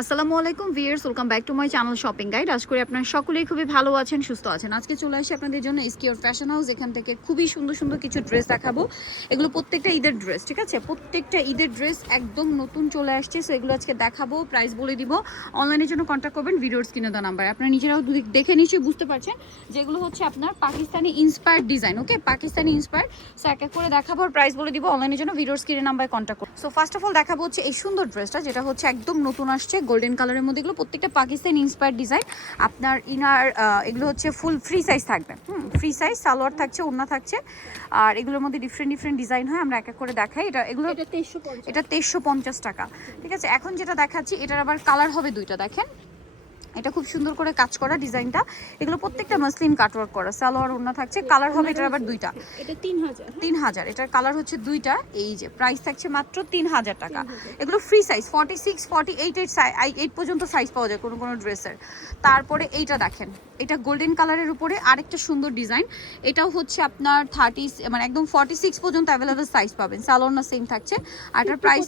আসসালামু আলাইকুম viewers, welcome back to my channel shopping guide. আশা করি আপনারা সকলেই খুবই ভালো আছেন, সুস্থ আছেন। আজকে চলে আসি আপনাদের জন্য ইসকিওর ফ্যাশন হাউস। এখান থেকে খুবই সুন্দর সুন্দর কিছু ড্রেস দেখাবো। এগুলো প্রত্যেকটা ঈদের ড্রেস, ঠিক আছে? প্রত্যেকটা ঈদের ড্রেস একদম নতুন চলে আসছে। সো এগুলো আজকে দেখাবো, প্রাইস বলে দিব। অনলাইনের জন্য কন্ট্যাক্ট করবেন ভিডিওর স্ক্রিনে দেওয়া নাম্বার। আপনারা নিজেরাও দেখে নিশ্চয়ই বুঝতে পারছেন যেগুলো হচ্ছে আপনার পাকিস্তানি ইন্সপায়ার্ড ডিজাইন। ওকে, পাকিস্তানি ইন্সপায়ার্ড। সো এক এক করে দেখাবো, প্রাইস বলে দিব। অনলাইনের জন্য ভিডিওর স্ক্রিনে নাম্বারে কন্ট্যাক্ট করুন। সো ফার্স্ট অফ অল দেখাবো হচ্ছে এই সুন্দর ড্রেসটা, যেটা হচ্ছে একদম নতুন আসছে গোল্ডেন কালারের মধ্যে। এগুলো প্রত্যেকটা পাকিস্তানি ইন্সপায়ার্ড ডিজাইন। আপনার ইনার এগুলো হচ্ছে ফুল ফ্রি সাইজ থাকবে। ফ্রি সাইজ সালোয়ার থাকছে, ওড়না থাকছে। আর এগুলোর মধ্যে ডিফারেন্ট ডিফারেন্ট ডিজাইন হয়, আমরা এক এক করে দেখাই। এগুলো এটা 2350 টাকা, ঠিক আছে? এখন যেটা দেখাচ্ছি এটার আবার কালার হবে দুইটা। দেখেন এটা খুব সুন্দর করে কাজ করা ডিজাইনটা। এগুলো প্রত্যেকটা মসলিন কাটওয়ার্ক করা, সালোয়ার ওড়না থাকছে। কালার হবে এটার আবার দুইটা। এটা 3000 এটার কালার হচ্ছে দুইটা। এই যে প্রাইস থাকছে মাত্র 3000 টাকা। এগুলো ফ্রি সাইজ 46 48 8 পর্যন্ত সাইজ পাওয়া যায় কোনো কোনো ড্রেসের। তারপরে এইটা দেখেন, এটা গোল্ডেন কালারের উপরে আরেকটা সুন্দর ডিজাইন। এটাও হচ্ছে আপনার 30 মানে একদম 46 পর্যন্ত অ্যাভেলেবল সাইজ পাবেন। সালোয়ার না সেম থাকছে। আর এটার প্রাইস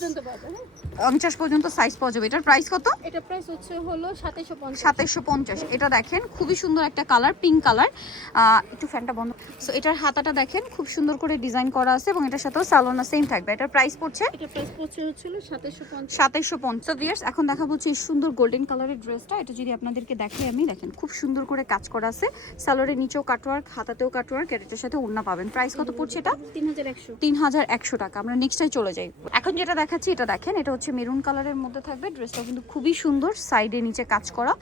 50 পর্যন্ত সাইজ পাওয়া যাবে। এটার প্রাইস কত? এটা প্রাইস হচ্ছে হলো 2750। এটা দেখেন খুবই সুন্দর একটা কালার, পিঙ্ক কালার। একটু ফ্যানটা বন্ধ। সো এটার হাতাটা দেখেন খুব সুন্দর করে ডিজাইন করা আছে এবং এটার সাথেও সালোনা সেম থাকবে। এটার প্রাইস পড়ছে এটা প্রাইস পড়ছে হচ্ছে 2750। 2750 ভিউয়ার্স। এখন দেখাবো হচ্ছে এই সুন্দর গোল্ডেন কালারের ড্রেসটা। এটা যদি আপনাদেরকে দেখাই আমি, দেখেন খুব সুন্দর করে কাজ করা আছে। সালোয়ারের নিচেও কাটওয়ার্ক, হাতাতেও কাটওয়ার্ক, আর এটার সাথে ওড়না পাবেন। প্রাইস কত পড়ছে এটা? 3100 টাকা। আমরা নেক্সটটাই চলে যাই। এখন যেটা দেখাচ্ছি এটা দেখেন, এটা হচ্ছে মেরুন কালারের মধ্যে থাকবে। ড্রেসটা কিন্তু খুবই সুন্দর, সাইডে নিচে কাজ করা,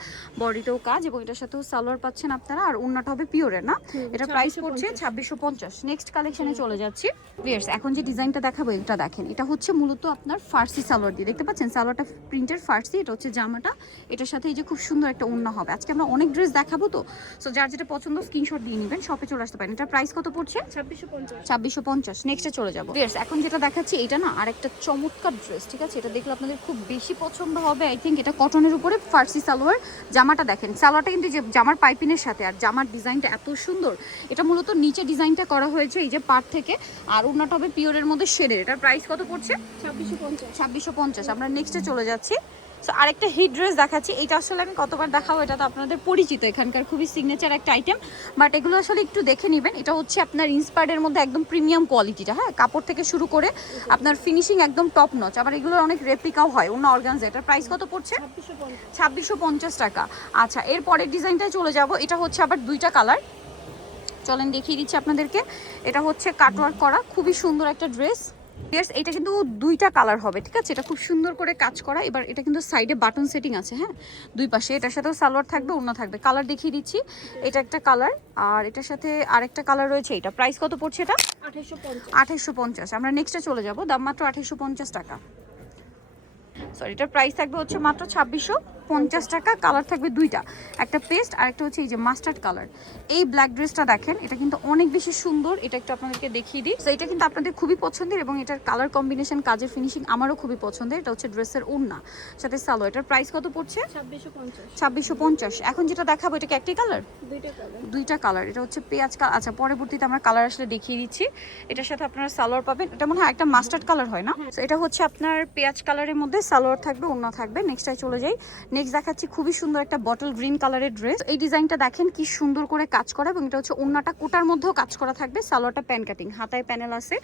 বডিতেও কাজ এবং এটার সাথেও সালোয়ার পাচ্ছেন আপনারা। আর ওড়নাটা হবে পিওরের না। এটা প্রাইস পড়ছে 2650। নেক্সট কালেকশনে চলে যাচ্ছি ভিউয়ার্স। এখন যে ডিজাইনটা দেখাবো এটা দেখেন, এটা হচ্ছে মূলত আপনার ফার্সি সালোয়ার দিয়ে, দেখতে পাচ্ছেন সালোয়ারটা প্রিন্টের ফার্সি। এটা হচ্ছে জামাটা, এটার সাথে এই যে খুব সুন্দর একটা ওড়না হবে। আজকে আমরা অনেক ড্রেস দেখাবো, তো সো যার যেটা পছন্দ স্ক্রিনশট দিয়ে নেবেন, শপে চলে আসতে পারেন। এটা প্রাইস কত পড়ছে? 2650। নেক্সটে চলে যাবো ভিউয়ার্স। এখন যেটা দেখাচ্ছি এটা না আরেকটা চমৎকার ড্রেস, ঠিক আছে? এটা দেখলে আপনাদের খুব বেশি পছন্দ হবে আই থিঙ্ক। এটা কটনের উপরে ফার্সি সালোয়ার। জামাটা দেখেন, সালোয়ারটা কিন্তু যে জামার পাইপিনের সাথে, আর জামার ডিজাইনটা এত সুন্দর। এটা মূলত নিচে ডিজাইনটা করা হয়েছে এই যে পাট থেকে, আর ওড়নাটা হবে পিওরের মধ্যে শেডের। এটার প্রাইস কত পড়ছে? 2650। আমরা নেক্সটে চলে যাচ্ছি। সো আরেকটা হিট ড্রেস দেখাচ্ছি। এটা আসলে আমি কতবার দেখাবো, এটা তো আপনাদের পরিচিত, এখানকার খুবই সিগনেচার একটা আইটেম। বাট এগুলো আসলে একটু দেখে নেবেন। এটা হচ্ছে আপনার ইন্সপায়ার্ডের মধ্যে একদম প্রিমিয়াম কোয়ালিটিটা। হ্যাঁ, কাপড় থেকে শুরু করে আপনার ফিনিশিং একদম টপ নচ। আবার এগুলোর অনেক রেপ্লিকাও হয়, অন্য অর্গানজা। এটার প্রাইস কত পড়ছে? 2650 টাকা। আচ্ছা, এর পরের ডিজাইনটায় চলে যাব। এটা হচ্ছে আবার দুইটা কালার, চলেন দেখিয়ে দিচ্ছি আপনাদেরকে। এটা হচ্ছে কাটওয়ার্ক করা, খুবই সুন্দর একটা ড্রেস। এটা কিন্তু দুইটা কালার হবে, ঠিক আছে? এটা খুব সুন্দর করে কাজ করা। এবার এটা কিন্তু সাইডে বাটন সেটিং আছে, হ্যাঁ, দুই পাশে। এটার সাথেও সালোয়ার থাকবে, ওড়না থাকবে। কালার দেখিয়ে দিচ্ছি। এটা একটা কালার, আর এটার সাথে আরেকটা কালার রয়েছে। এটা প্রাইস কত পড়ছে? এটা 2850। আমরা নেক্সটে চলে যাব। দাম মাত্র 2850 টাকা। সরি, এটার প্রাইস থাকবে হচ্ছে মাত্র 2650 টাকা। কালার থাকবে দুইটা, একটা পেস্ট আর একটা হচ্ছে এই যে মাস্টার্ড কালার। এই ব্ল্যাক ড্রেসটা দেখেন, এটা কিন্তু অনেক বেশি সুন্দর। এটা একটু আপনাদেরকে দেখিয়ে দিই। তো এটা কিন্তু আপনাদের খুবই পছন্দের এবং এটার কালার কম্বিনেশন, কাজের ফিনিশিং আমারও খুবই পছন্দের। এটা হচ্ছে ড্রেসের ওড়না সাথে সালোয়ার। এটার প্রাইস কত পড়ছে? 2650। এখন যেটা দেখাবো এটা কি একটাই কালার? দুইটা কালার। এটা হচ্ছে পেঁয়াজ কালার। আচ্ছা, পরবর্তীতে আমরা কালার আসলে দেখিয়ে দিচ্ছি। এটার সাথে আপনারা সালোয়ার পাবেন। এটা মনে হয় একটা মাস্টার্ড কালার হয় না? তো এটা হচ্ছে আপনার পেঁয়াজ কালারের মধ্যে সালোয়ার থাকবে, ওড়না থাকবে। নেক্সটটায় চলে যাই। নেক্সট দেখাচ্ছি খুবই সুন্দর একটা বটল গ্রিন কালারের ড্রেস। এই ডিজাইনটা দেখেন কি সুন্দর করে কাজ করা, এবং এটা হচ্ছে ওড়নাটা কোটার মধ্যেও কাজ করা থাকবে। সালোয়ারটা প্যান কাটিং, হাতায় প্যানেল আছে।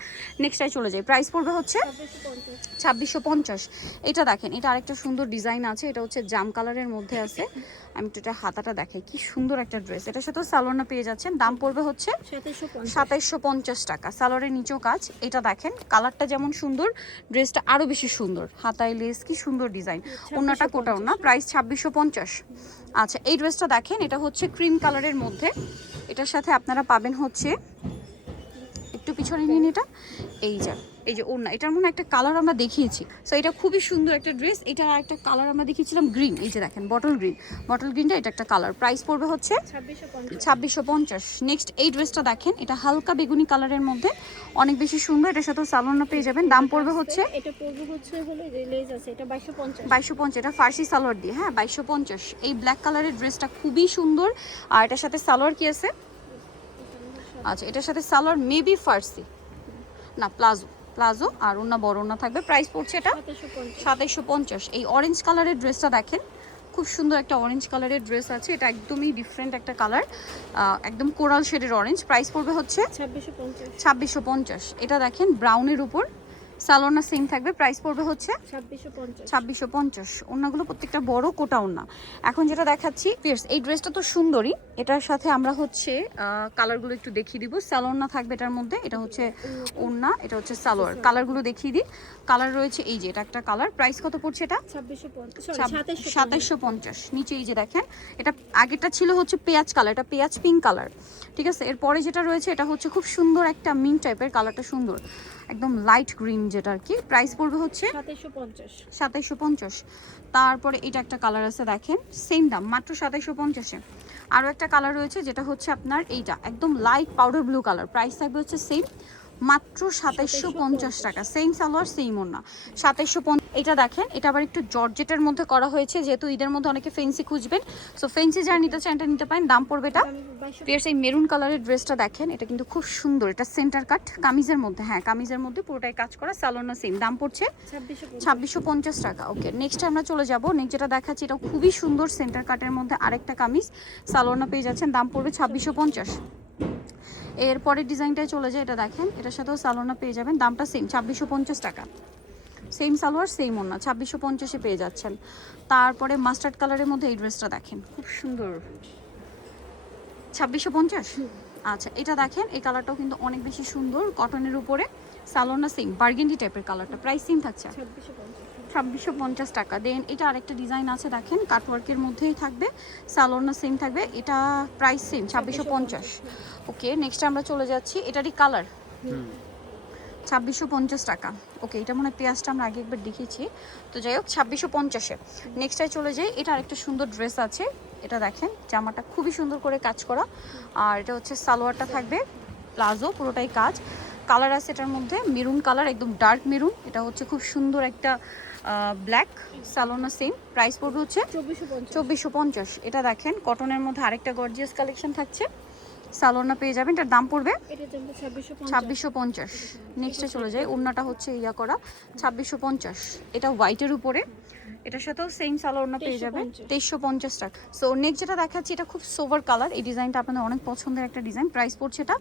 নেক্সটটায় চলে যাই। প্রাইস পড়বে হচ্ছে 2650। এটা দেখেন, এটা আরেকটা সুন্দর ডিজাইন আছে। এটা হচ্ছে জাম কালারের মধ্যে আছে। আমি একটু এটা হাতাটা দেখাই, কি সুন্দর একটা ড্রেস। এটার সাথেও সালোয়ার পেয়ে যাচ্ছেন। দাম পড়বে হচ্ছে 2750 টাকা। সালোয়ারের নিচেও কাজ। এটা দেখেন কালারটা যেমন সুন্দর, ড্রেসটা আরো বেশি সুন্দর। হাতায় লেস, কি সুন্দর ডিজাইন। ওড়নাটা কোটাও না। প্রাইস 2650। আচ্ছা, এই ড্রেসটা দেখেন, এটা হচ্ছে ক্রিম কালারের মধ্যে। এটার সাথে আপনারা পাবেন হচ্ছে, একটু পিছনে নিন এটা, এই যে ওড়না। এটার মনে একটা কালার আমরা দেখিয়েছি। সো এটা খুবই সুন্দর একটা ড্রেস। এটা একটা কালার আমরা দেখিয়েছিলাম গ্রিন, এই যে দেখেন বটল গ্রিনটা। এটা একটা কালার। প্রাইস পড়বে হচ্ছে 2650। নেক্সট এই ড্রেসটা দেখেন, এটা হালকা বেগুনি কালারের মধ্যে, অনেক বেশি সুন্দর। এটার সাথেও সালোয়ার পেয়ে যাবেন। দাম পড়বে হচ্ছে, এটা পড়বে হচ্ছে হলো লেজ আছে, এটা 2250। এটা ফার্সি সালোয়ার দিয়ে, হ্যাঁ, 2250। এই ব্ল্যাক কালারের ড্রেসটা খুবই সুন্দর। আর এটার সাথে সালোয়ার কি আছে? আচ্ছা, এটার সাথে সালোয়ার মেবি ফার্সি না প্লাজো, প্লাজো আর ওড়না বড় ওড়না থাকবে। প্রাইস পড়ছে এটা 2750। এই অরেঞ্জ কালারের ড্রেসটা দেখেন, খুব সুন্দর একটা অরেঞ্জ কালারের ড্রেস আছে, এটা একদমই ডিফারেন্ট একটা কালার, একদম কোরাল শেডের অরেঞ্জ। প্রাইস পড়বে হচ্ছে 2650। এটা দেখেন ব্রাউনের উপর, সালোনা সেম থাকবে। প্রাইস পড়বে হচ্ছে 2650। ওড়নাগুলো প্রত্যেকটা বড় কোটা ওড়না। এখন যেটা দেখাচ্ছি ফিয়ার্স, এই ড্রেসটা তো সুন্দরই, এটার সাথে আমরা হচ্ছে কালারগুলো একটু দেখিয়ে দিব। সালোনা থাকবে এটার মধ্যে, এটা হচ্ছে ওড়না, এটা হচ্ছে সালোয়ার। কালারগুলো দেখিয়ে দিই। কালার রয়েছে এই যে, এটা একটা কালার। প্রাইস কত পড়ছে এটা? 2750। নিচে এই যে দেখেন, এটা আগেরটা ছিল হচ্ছে পেঁয়াজ কালার, এটা পেঁয়াজ পিঙ্ক কালার, ঠিক আছে। এরপরে যেটা রয়েছে এটা হচ্ছে খুব সুন্দর একটা মিন্ট টাইপের, কালারটা সুন্দর, একদম লাইট গ্রিন যেটা আর কি। প্রাইস পড়বে হচ্ছে 2750। তারপরে এটা একটা কালার আছে দেখেন, সেম দাম মাত্র 2750-এ। আরও একটা কালার রয়েছে যেটা হচ্ছে আপনার এইটা একদম light powder blue colour. Price থাকবে হচ্ছে সেম, মাত্র 2750 টাকা। সেম সালোয়ার সেম ওড়না, 2750। এটা দেখেন, এটা আবার একটু জর্জেটের মধ্যে করা হয়েছে, যেহেতু ঈদের মধ্যে অনেকে ফেন্সি খুঁজবেন, সো ফেন্সি যারা নিতে চান এটা নিতে পারেন। দাম পড়বে এটা ফিয়ার্স, এই মেরুন কালারের ড্রেসটা দেখেন, এটা কিন্তু খুব সুন্দর, এটা সেন্টার কাট কামিজের মধ্যে, হ্যাঁ কামিজের মধ্যে পুরোটাই কাজ করা, সালোনা সেম। দাম পড়ছে 2650 টাকা। ওকে, নেক্সট আমরা চলে যাব। নেক্সট যেটা দেখাচ্ছি এটা খুবই সুন্দর, সেন্টার কাটের মধ্যে আরেকটা কামিজ, সালোনা পেয়ে যাচ্ছেন। দাম পড়বে 2650। এরপরের ডিজাইনটায় চলে যায়, এটা দেখেন, এটার সাথেও সালোনা পেয়ে যাবেন, দামটা সেম 2650 টাকা। সেম সালোয়ার সেম ওড়না, 2650-এ পেয়ে যাচ্ছেন। তারপরে মাস্টার্ড কালারের মধ্যে এই ড্রেসটা দেখেন, খুব সুন্দর, 2650। আচ্ছা, এটা দেখেন, এই কালারটাও কিন্তু অনেক বেশি সুন্দর, কটনের উপরে, সালোনা সেম বার্গেন্ডি টাইপের কালারটা। প্রাইস সেম থাকছে 2650 টাকা। দেন এটা আরেকটা ডিজাইন আছে দেখেন, কাটওয়ার্কের মধ্যেই থাকবে, সালোনা সেম থাকবে, এটা প্রাইস সেম 2650। ওকে, নেক্সট আমরা চলে যাচ্ছি, এটারই কালার 2650 টাকা। ওকে, এটা মনে হয় পেঁয়াজটা আমরা আগে একবার দেখেছি, তো যাই হোক 2650-এ। নেক্সটে চলে যাই, এটা আরেকটা সুন্দর ড্রেস আছে, এটা দেখেন, জামাটা খুবই সুন্দর করে কাজ করা, আর এটা হচ্ছে সালোয়ারটা থাকবে প্লাজো, পুরোটাই কাজ। কালার আছে এটার মধ্যে মেরুন কালার, একদম ডার্ক মেরুন, এটা হচ্ছে খুব সুন্দর একটা ব্ল্যাক, সালোনা সেম। প্রাইস পড়বে হচ্ছে 2450। এটা দেখেন, কটনের মধ্যে আরেকটা গর্জিয়াস কালেকশন থাকছে, সালোনা পেয়ে যাবেন, এটার দাম পড়বে 2650। নেক্সটে চলে যাই, ওড়নাটা হচ্ছে ইয়া করা, 2650। এটা হোয়াইটের উপরে, এটার সাথেও সেম সালোয়ার পেয়ে যাবেন 2350 টাকা। সো নেক্সট যেটা দেখাচ্ছি, এটা খুব সোভার কালার, এই ডিজাইনটা আপনাদের অনেক পছন্দের একটা ডিজাইন। প্রাইস পড়ছে এটা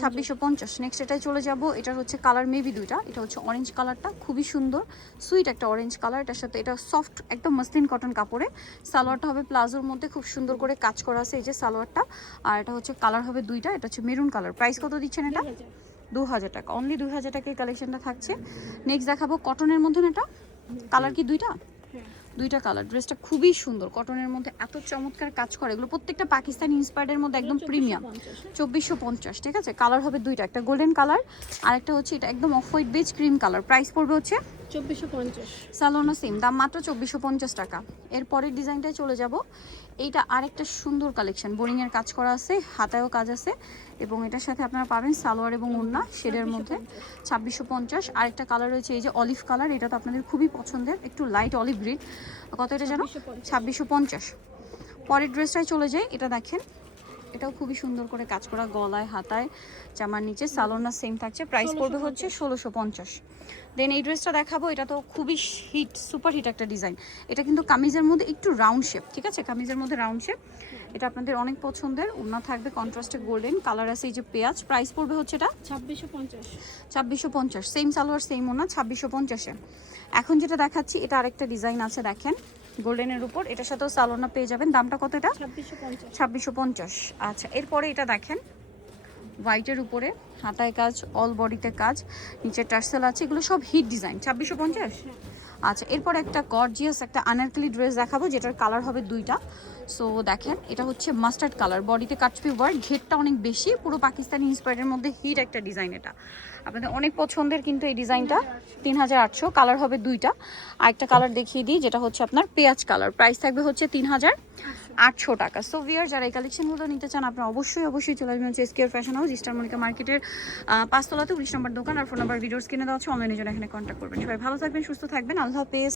2650। নেক্সট এটাই চলে যাব, এটার হচ্ছে কালার মেবি দুইটা, এটা হচ্ছে অরেঞ্জ কালারটা, খুবই সুন্দর সুইট একটা অরেঞ্জ কালার, এটার সাথে এটা সফট একদম মসলিন কটন কাপড়ে, সালোয়ারটা হবে প্লাজোর মধ্যে, খুব সুন্দর করে কাজ করা আছে এই যে সালোয়ারটা, আর এটা হচ্ছে কালার হবে দুইটা, এটা হচ্ছে মেরুন কালার। প্রাইস কত দিচ্ছেন এটা? 2000 টাকা, অনলি 2000 টাকায় কালেকশনটা থাকছে। নেক্সট দেখাবো কটনের মধ্যে, এটা কালার কি দুইটা? দুইটা কালার। ড্রেসটা খুবই সুন্দর, কটনের মধ্যে এত চমৎকার কাজ করে, এগুলো প্রত্যেকটা পাকিস্তানি ইন্সপায়ার্ডের মধ্যে একদম প্রিমিয়াম। 2450, ঠিক আছে। কালার হবে দুইটা, একটা গোল্ডেন কালার আর একটা হচ্ছে এটা একদম off white beige cream colour. Price পড়বে হচ্ছে 2450। সালোনা সেম, দাম মাত্র 2450 টাকা। এরপরের ডিজাইনটায় চলে যাব, এইটা আরেকটা সুন্দর কালেকশন, বোরিংয়ের কাজ করা আছে, হাতায়ও কাজ আছে, এবং এটার সাথে আপনারা পাবেন সালোয়ার এবং ওড়না শেডের মধ্যে, 2650। আরেকটা কালার রয়েছে এই যে অলিভ কালার, এটা তো আপনাদের খুবই পছন্দের, একটু লাইট অলিভ গ্রিন। কত এটা জানো? 2650। পরের ড্রেসটায় চলে যাই, এটা দেখেন, এটাও খুবই সুন্দর করে কাজ করা, গলায় হাতায় জামার নিচে সালোনা সেম থাকছে। প্রাইস পড়বে হচ্ছে 1650। দেন এই ড্রেসটা দেখাবো, এটা তো খুবই হিট, সুপার হিট একটা ডিজাইন, এটা কিন্তু কামিজের মধ্যে একটু রাউন্ড শেপ, ঠিক আছে, কামিজের মধ্যে রাউন্ড শেপ, এটা আপনাদের অনেক পছন্দের। ওড়না থাকবে কন্ট্রাস্টে গোল্ডেন কালার আছে এই যে পেঁয়াজ। প্রাইস পড়বে হচ্ছে এটা 2650। সেম সালোয়ার সেম ওড়না, 2650-এ। এখন যেটা দেখাচ্ছি, এটা আরেকটা ডিজাইন আছে দেখেন, গোল্ডেনের উপর, এটার সাথেও সালোনা পেয়ে যাবেন। দামটা কত এটা? 2650। আচ্ছা, এরপরে এটা দেখেন, হোয়াইটের উপরে হাতায় কাজ, অল বডিতে কাজ, নিচে টার্সেল আছে, এগুলো সব হিট ডিজাইন। 2650। আচ্ছা, এরপর একটা গর্জিয়াস একটা আনারকলি ড্রেস দেখাবো, যেটার কালার হবে দুইটা। সো দেখেন, এটা হচ্ছে মাস্টার্ড কালার, বডিতে কাটপি ওয়ার্ক, ঘেরটা অনেক বেশি, পুরো পাকিস্তানি ইন্সপায়ার্ডের মধ্যে হিট একটা ডিজাইন, এটা আপনাদের অনেক পছন্দের কিন্তু এই ডিজাইনটা। 3800, কালার হবে দুইটা। আরেকটা কালার দেখিয়ে দিই, যেটা হচ্ছে আপনার পেঁয়াজ কালার। প্রাইস থাকবে হচ্ছে 3800 টাকা। সো ভিউয়ার, যারা এই কালেকশনগুলো নিতে চান, আপনারা অবশ্যই চলে আসবেন হচ্ছে এসকেআর ফ্যাশন হাউস, ইস্টার মল্লিকা মার্কেটের 5 তলাতে 19 নম্বর দোকান, আর ফোন নাম্বার ভিডিওস কিনে দেওয়া হচ্ছে, অনলাইনে জন্য এখানে কন্ট্যাক্ট করবেন। সবাই ভালো থাকবেন, সুস্থ থাকবেন, আল্লাহ হাফেজ।